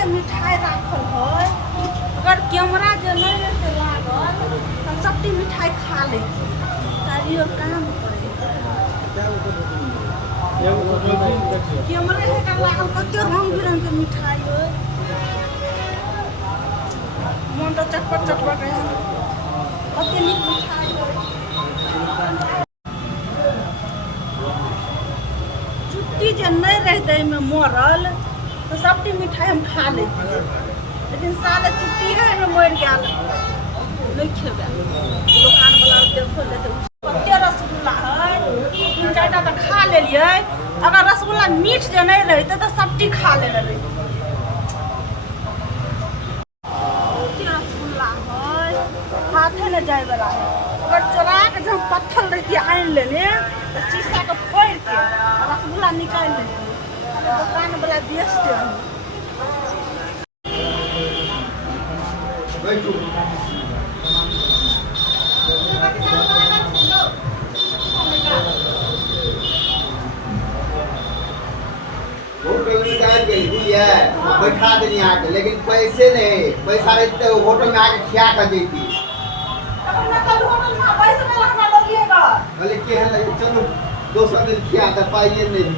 के मिठाई राखल है। अगर कैमरा जो नहीं रहते लागल हम सबटी मिठाई खा लेती। तारियो काम करे कैमरा है का लागल कते रंग बिरंग के मिठाई है। मन तो चटपट चटपट रहे कते नीक मिठाई है। छुट्टी जो नहीं रहते में मरल तो सबटी मिठाई हम खा लेती। लेकिन साले छुट्टी है में मर गया नहीं खेबे। दुकान वाला देखो लेते कते रसगुल्ला है 3-4टा तो खा ले लिए। अगर रसगुल्ला मीठ जो नहीं रहते तो सबटी खा ले रही। रसगुल्ला है हाथे न जाए वाला है। अगर चोरा के जब पत्थर रहती आन लेने तो शीशा के फोड़ के रसगुल्ला निकाल लेती। दुकान वाला बेचते हैं। होटल में निकाल के बुझिए बैठा देनी आके लेकिन पैसे नहीं पैसा रहते होटल में आके खिया कर देती। पैसा नहीं रखना लोगिएगा। बोले के है चलो 200 दिन खिया तो पाइए नहीं।